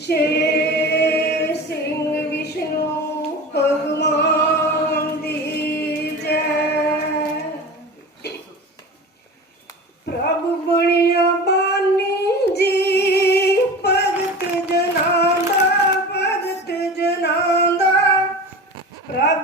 ਸ਼ੇਰ ਸਿੰਘ ਵਿਸ਼ਨੂੰ ਭਗਵਾਨ ਦੀ ਜੈ। ਪ੍ਰਭ ਬਣਿਆ ਬਾਨੀ ਜੀ, ਭਗਤ ਜਨਾਂ ਭਗਤ ਜਨਾਂ ਦਾ। ਪ੍ਰਭ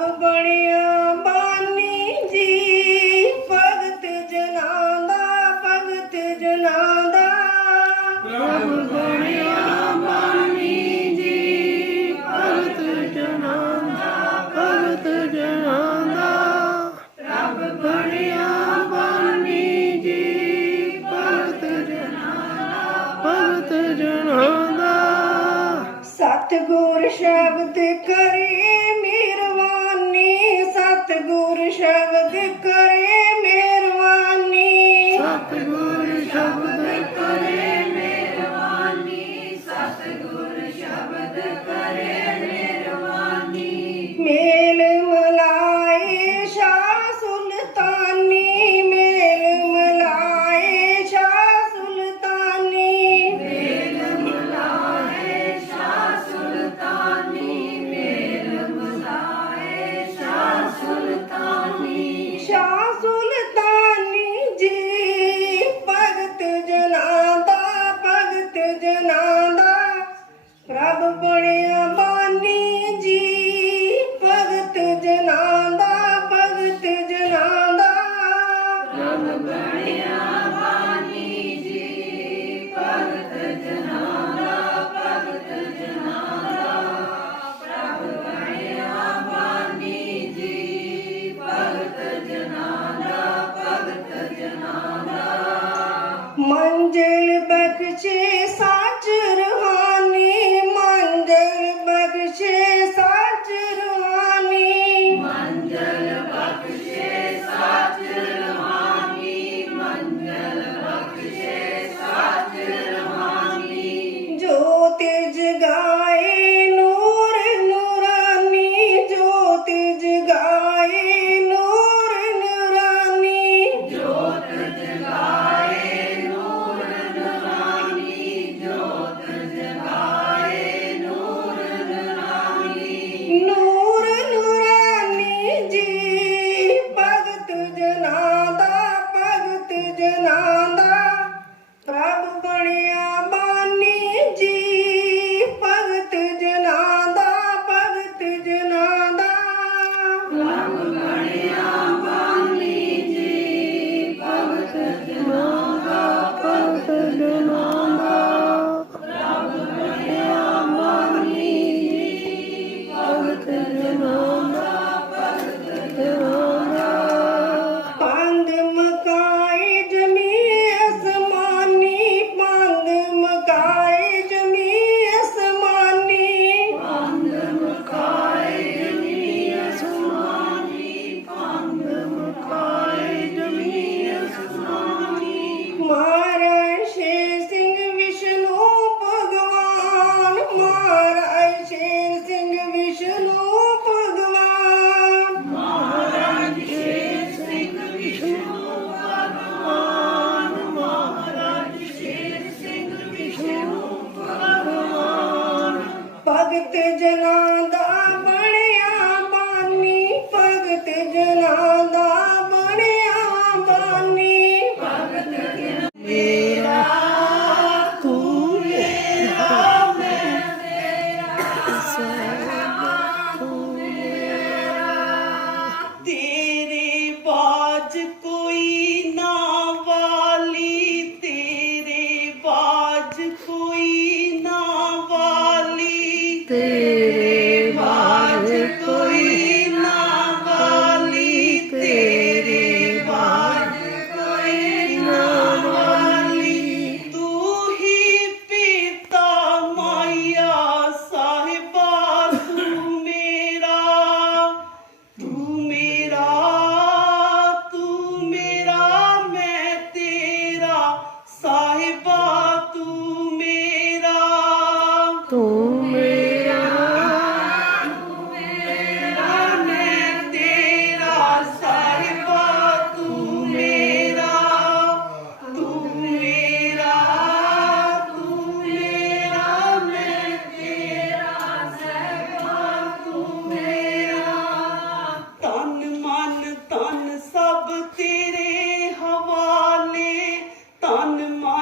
Vijay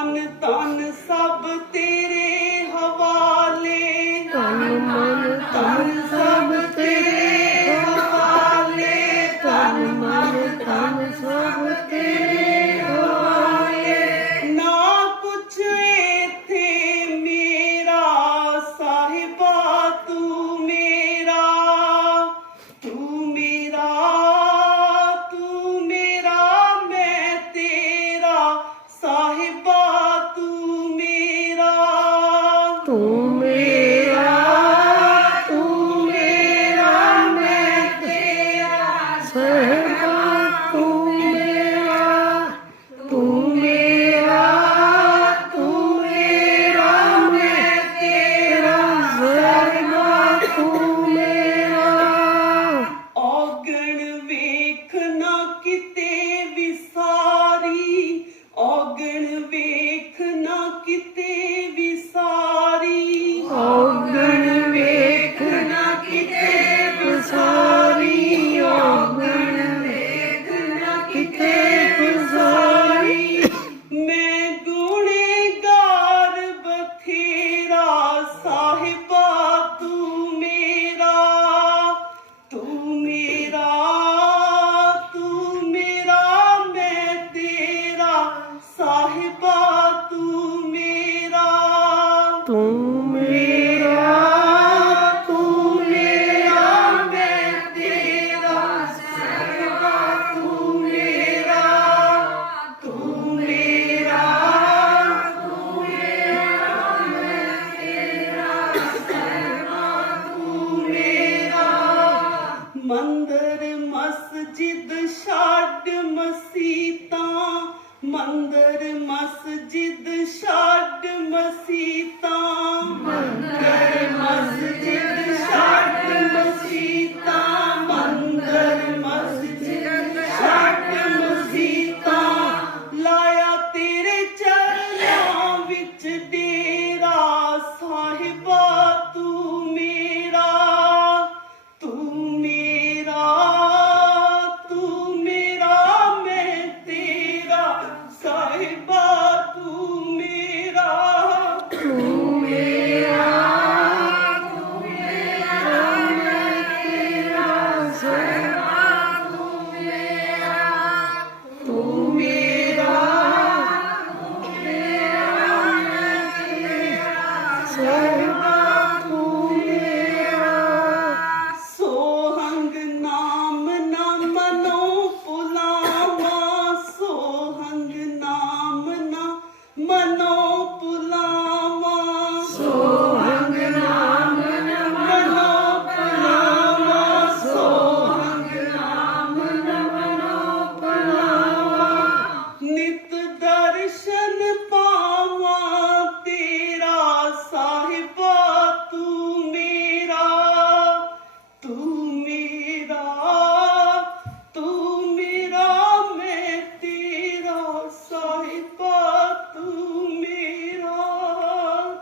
ਮਨ ਤਨ ਸਭ ਤੇਰੇ ਹਵਾਲੇ। ਤਨ ਮਨ ਤਨ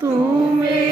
তুমি